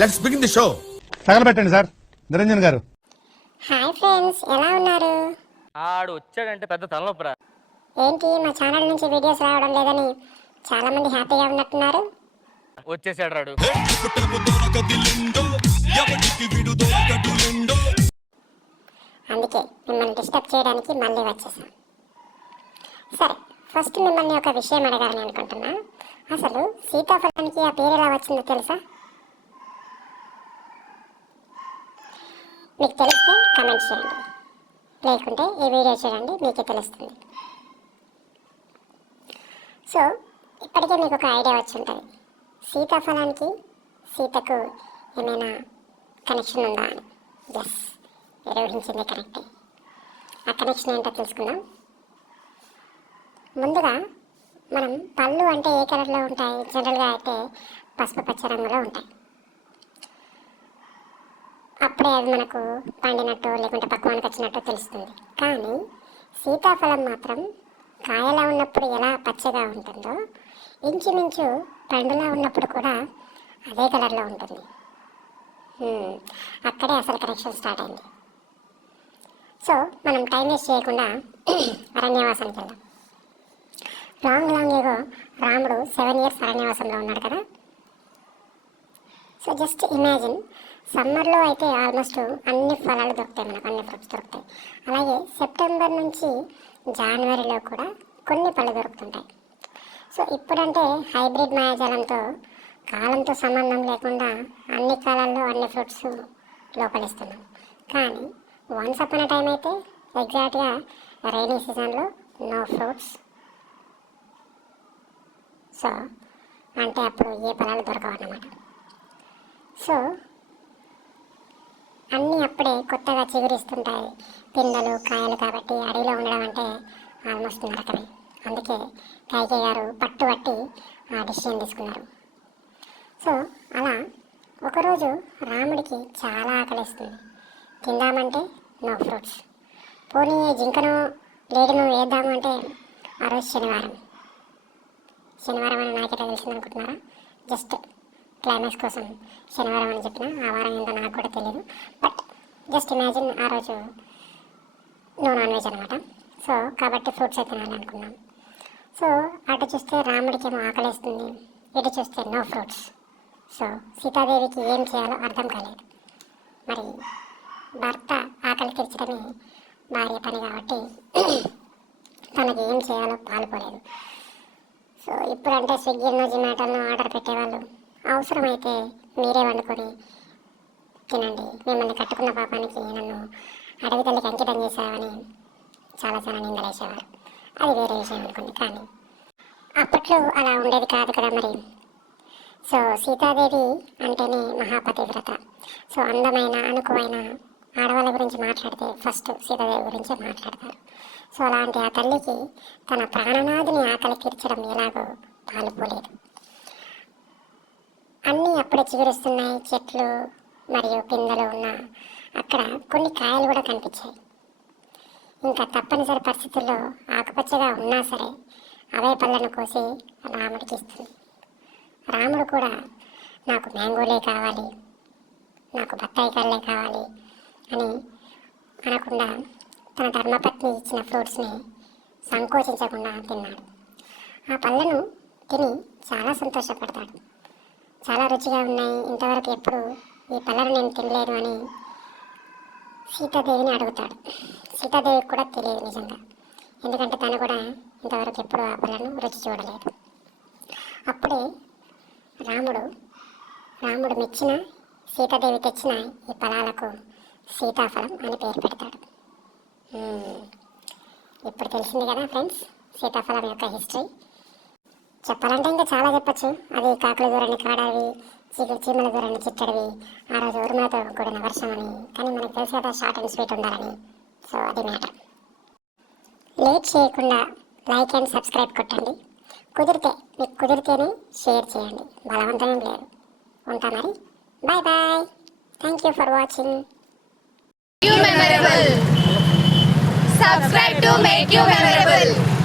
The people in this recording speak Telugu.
Let's begin the show. తగలబెట్టండి సార్. నిరంజన్ గారు. హాయ్ ఫ్రెండ్స్, ఎలా ఉన్నారు? ఆడు వచ్చాడంటే పెద్ద తలనొప్పరా. ఏంటి మా ఛానల్ నుంచి వీడియోస్ రావడం లేదని చాలా మంది హ్యాపీగా ఉన్నట్టున్నారు. వచ్చేసాడు రాడు. అందుకే మిమ్మల్ని డిస్టర్బ్ చేయడానికి మళ్ళీ వచ్చేసాను. సరే, ఫస్ట్ మిమ్మల్ని ఒక విషయం అడగాలని అనుకుంటున్నా. అసలు సీతాఫలానికి ఆ పేరు ఎలా వచ్చిందో తెలుసా? మీకు తెలిస్తే కామెంట్ చేయండి, లేకుంటే ఈ వీడియో చూడండి, మీకే తెలుస్తుంది. సో ఇప్పటికే మీకు ఒక ఐడియా వచ్చి ఉంటుంది, సీతాఫలానికి సీతకు ఏమైనా కనెక్షన్ ఉందా అని. ఎస్, మీరు ఊహించింది కరెక్టే. ఆ కనెక్షన్ ఏంటో తెలుసుకుందాం. ముందుగా మనం పళ్ళు అంటే ఏ కలర్లో ఉంటాయి? జనరల్గా అయితే పసుపు పచ్చ రంగులో ఉంటాయి. అప్పుడే అది మనకు పండినట్టు లేకుంటే పక్వానికి వచ్చినట్టు తెలుస్తుంది. కానీ సీతాఫలం మాత్రం కాయలా ఉన్నప్పుడు ఎలా పచ్చగా ఉంటుందో ఇంచుమించు పండులా ఉన్నప్పుడు కూడా అదే కలర్లో ఉంటుంది. అక్కడే అసలు కనెక్షన్ స్టార్ట్ అయింది. సో మనం టైం వేస్ట్ చేయకుండా అరణ్యవాసానికి వెళ్దాం. లాంగ్ ఏగో రాముడు 7 years అరణ్యవాసంలో ఉన్నాడు కదా. సో జస్ట్ ఇమాజిన్, సమ్మర్లో అయితే ఆల్మోస్ట్ అన్ని ఫలాలు దొరుకుతాయి, మనకు అన్ని ఫ్రూట్స్ దొరుకుతాయి. అలాగే సెప్టెంబర్ నుంచి జనవరిలో కూడా కొన్ని పళ్ళు దొరుకుతుంటాయి. సో ఇప్పుడంటే హైబ్రిడ్ మాయాజాలంతో కాలంతో సంబంధం లేకుండా అన్ని కాలాల్లో అన్ని ఫ్రూట్స్ లోపలిస్తున్నాం. కానీ వన్స్ అపాన్ ఎ టైం అయితే ఎగ్జాక్ట్గా రైనీ సీజన్లో నో ఫ్రూట్స్. సో అంటే అప్పుడు ఏ ఫలాలు దొరకవు అన్నమాట. సో అన్నీ అప్పుడే కొత్తగా చిగురిస్తుంటాయి, పిందెలు కాయలు. కాబట్టి అడవిలో ఉండడం అంటే ఆల్మోస్ట్ నరకమే. అందుకే కైకేయి గారు పట్టుబట్టి ఆ డిసిషన్ తీసుకున్నారు. సో అలా ఒకరోజు రాముడికి చాలా ఆకలిస్తుంది. తిందామంటే నో ఫ్రూట్స్. పోనీ జింకను లేడును వేద్దాము అంటే ఆ రోజు శనివారం అని నాకెట్లా తెలిసింది అనుకుంటున్నారా? జస్ట్ క్లైమాక్స్ కోసం శనివారం అని చెప్పిన, ఆ వారం ఏంటో నాకు కూడా తెలియదు. బట్ జస్ట్ ఇమాజిన్, ఆ రోజు నో నాన్ వెజ్ అనమాట. సో కాబట్టి ఫ్రూట్స్ అయితే తినాలనుకున్నాం. సో అటు చూస్తే రాముడికి ఏమో ఆకలిస్తుంది, ఇటు చూస్తే నో ఫ్రూట్స్. సో సీతాదేవికి ఏం చేయాలో అర్థం కాలేదు. మరి భర్త ఆకలి తీర్చడమే భార్య పని కాబట్టి తనకి ఏం చేయాలో పాలుపోలేదు. సో ఇప్పుడంటే స్విగ్గీలో జొమాటోలో ఆర్డర్ పెట్టేవాళ్ళు, అవసరమైతే మీరే వండుకొని తినండి, మిమ్మల్ని కట్టుకున్న పాపానికి నన్ను అడవి తల్లికి అంకితం చేశావని చాలా నిందలేసేవారు. అది వేరే విషయం అనుకోండి. కానీ అప్పట్లో అలా ఉండేది కాదు కదా మరి. సో సీతాదేవి అంటేనే మహాపతివ్రత. సో అందమైన అనుకువైన ఆడవాళ్ళ గురించి మాట్లాడితే ఫస్ట్ సీతాదేవి గురించే మాట్లాడతారు. సో అలాంటి ఆ తల్లికి తన ప్రాణనాథుని ఆకలి తీర్చడం ఎలాగో పాలుపోలేదు. అన్నీ అప్పుడే చిగురిస్తున్నాయి, చెట్లు మరియు పిందెలు ఉన్న అక్కడ కొన్ని కాయలు కూడా కనిపించాయి. ఇంకా తప్పనిసరి పరిస్థితుల్లో ఆకుపచ్చగా ఉన్నా సరే అవే పళ్ళను కోసి రాముడికి ఇస్తుంది. రాముడు కూడా నాకు మ్యాంగోలే కావాలి, నాకు బత్తాయి కాయలే కావాలి అని అనకుండా తన ధర్మపత్ని ఇచ్చిన ఫ్రూట్స్ని సంకోచించకుండా తిన్నాడు. ఆ పళ్ళను తిని చాలా సంతోషపడతాడు. చాలా రుచిగా ఉన్నాయి, ఇంతవరకు ఎప్పుడు ఈ పళ్ళను నేను తినలేదు అని సీతాదేవిని అడుగుతాడు. సీతాదేవికి కూడా తెలియదు నిజంగా, ఎందుకంటే తను కూడా ఇంతవరకు ఎప్పుడు ఆ పళ్ళను రుచి చూడలేదు. అప్పుడే రాముడు మెచ్చిన సీతాదేవి తెచ్చిన ఈ ఫలాలకు సీతాఫలం అని పేరు పెడతాడు. ఇప్పుడు తెలిసింది కదా ఫ్రెండ్స్ సీతాఫలం యొక్క హిస్టరీ. చెప్పాలంటే ఇంకా చాలా చెప్పచ్చు. అది కాకుల దూరాన్ని కాడవి, చీమల దూరాన్ని చిట్టడివి, ఆ రోజు ఉరుములతో కూడిన వర్షం అని. కానీ మనకు తెలిసి కదా షార్ట్ అండ్ స్వీట్ ఉండాలని. సో అది మ్యాటర్. లేట్ చేయకుండా లైక్ అండ్ సబ్స్క్రైబ్ కొట్టండి. మీకు కుదిరితేనే షేర్ చేయండి, బలవంతమేం లేదు. ఉంటా మరి, bye bye. Thank you for watching. Subscribe to make you memorable.